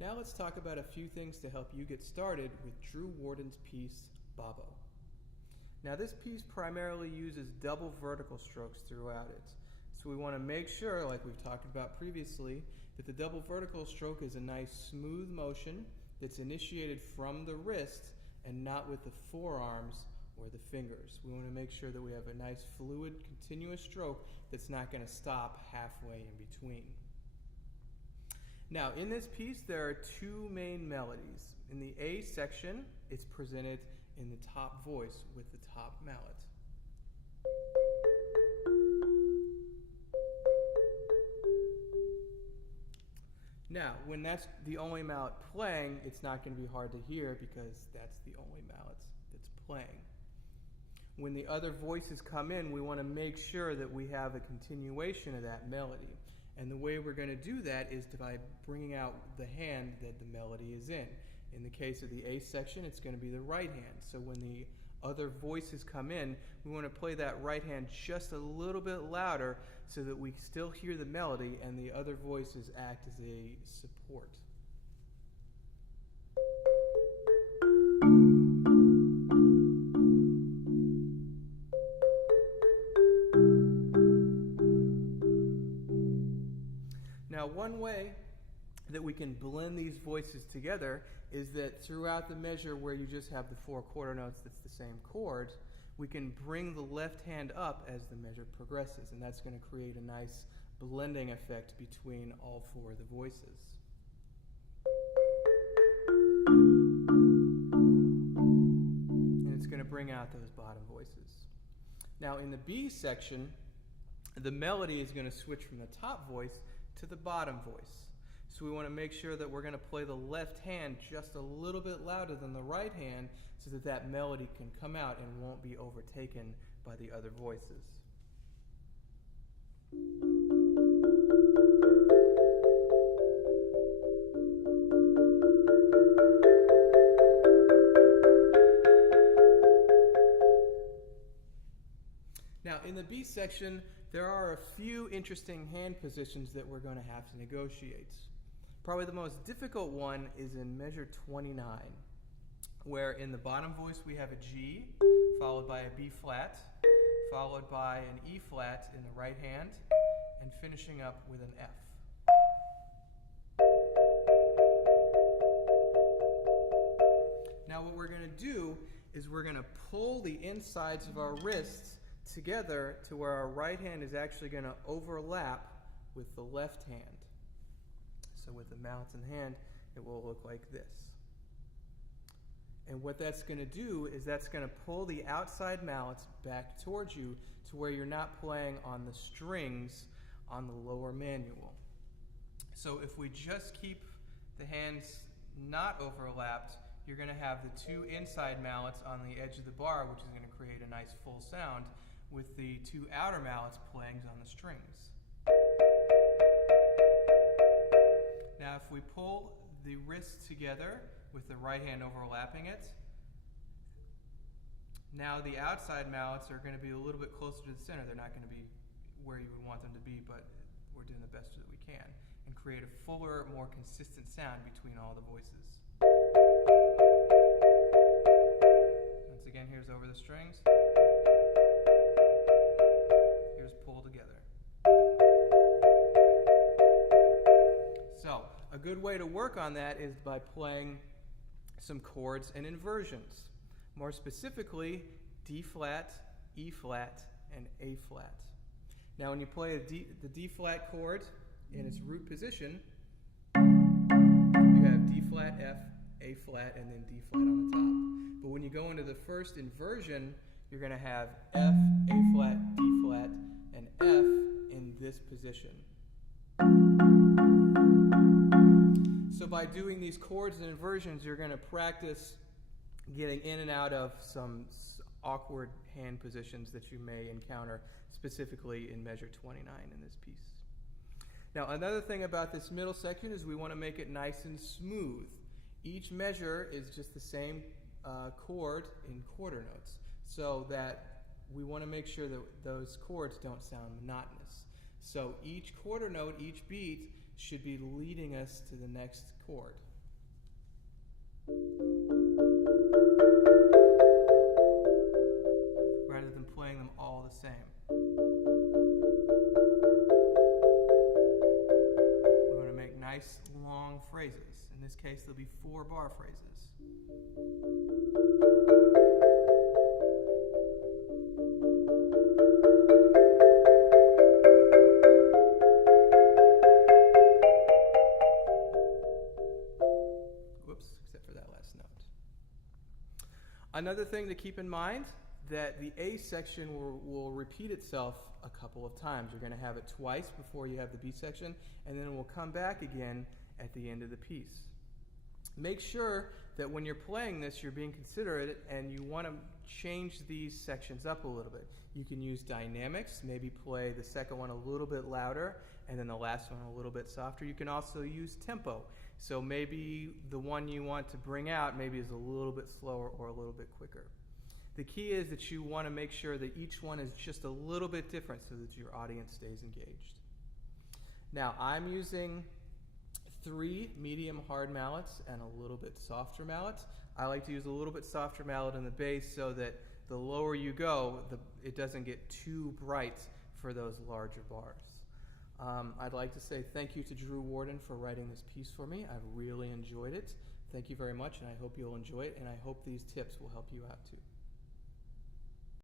Now let's talk about a few things to help you get started with Drew Worden's piece, Babo. Now this piece primarily uses double vertical strokes throughout it. So we want to make sure, like we've talked about previously, that the double vertical stroke is a nice smooth motion that's initiated from the wrist and not with the forearms or the fingers. We want to make sure that we have a nice fluid, continuous stroke that's not going to stop halfway in between. Now, in this piece, there are two main melodies. In the A section, it's presented in the top voice with the top mallet. Now, when that's the only mallet playing, it's not going to be hard to hear because that's the only mallet that's playing. When the other voices come in, we want to make sure that we have a continuation of that melody. And the way we're going to do that is by bringing out the hand that the melody is in. In the case of the A section, it's going to be the right hand. So when the other voices come in, we want to play that right hand just a little bit louder so that we still hear the melody and the other voices act as a support. Now, one way that we can blend these voices together is that throughout the measure where you just have the four quarter notes that's the same chord, we can bring the left hand up as the measure progresses, and that's going to create a nice blending effect between all four of the voices. And it's going to bring out those bottom voices. Now in the B section, the melody is going to switch from the top voice to the bottom voice. So we want to make sure that we're going to play the left hand just a little bit louder than the right hand so that that melody can come out and won't be overtaken by the other voices. Now in the B section, there are a few interesting hand positions that we're going to have to negotiate. Probably the most difficult one is in measure 29, where in the bottom voice we have a G, followed by a B flat, followed by an E flat in the right hand, and finishing up with an F. Now what we're going to do is we're going to pull the insides of our wrists together to where our right hand is actually going to overlap with the left hand. So with the mallets in hand, it will look like this. And what that's going to do is that's going to pull the outside mallets back towards you to where you're not playing on the strings on the lower manual. So if we just keep the hands not overlapped, you're going to have the two inside mallets on the edge of the bar, which is going to create a nice full sound, with the two outer mallets playing on the strings. Now if we pull the wrists together with the right hand overlapping it, now the outside mallets are going to be a little bit closer to the center. They're not going to be where you would want them to be, but we're doing the best that we can, and create a fuller, more consistent sound between all the voices. Once again, here's over the strings. Here's pull together. So, a good way to work on that is by playing some chords and inversions. More specifically, D flat, E flat, and A flat. Now when you play the D flat chord in its root position, you have D flat, F, A flat, and then D flat on the top. But when you go into the first inversion, you're going to have F, A flat, D flat, and F in this position. So by doing these chords and inversions, you're going to practice getting in and out of some awkward hand positions that you may encounter, specifically in measure 29 in this piece. Now, another thing about this middle section is we want to make it nice and smooth. Each measure is just the same chord in quarter notes, so that we want to make sure that those chords don't sound monotonous. So each quarter note, each beat, should be leading us to the next chord. Rather than playing them all the same. We want to make nice long phrases. In this case, there'll be 4-bar phrases. Another thing to keep in mind, that the A section will repeat itself a couple of times. You're going to have it twice before you have the B section, and then it will come back again at the end of the piece. Make sure that when you're playing this, you're being considerate and you want to change these sections up a little bit. You can use dynamics, maybe play the second one a little bit louder and then the last one a little bit softer. You can also use tempo. So maybe the one you want to bring out maybe is a little bit slower or a little bit quicker. The key is that you want to make sure that each one is just a little bit different so that your audience stays engaged. Now, I'm using 3 medium hard mallets and a little bit softer mallets. I like to use a little bit softer mallet in the bass so that the lower you go, it doesn't get too bright for those larger bars. I'd like to say thank you to Drew Worden for writing this piece for me. I've really enjoyed it. Thank you very much, and I hope you'll enjoy it, and I hope these tips will help you out too.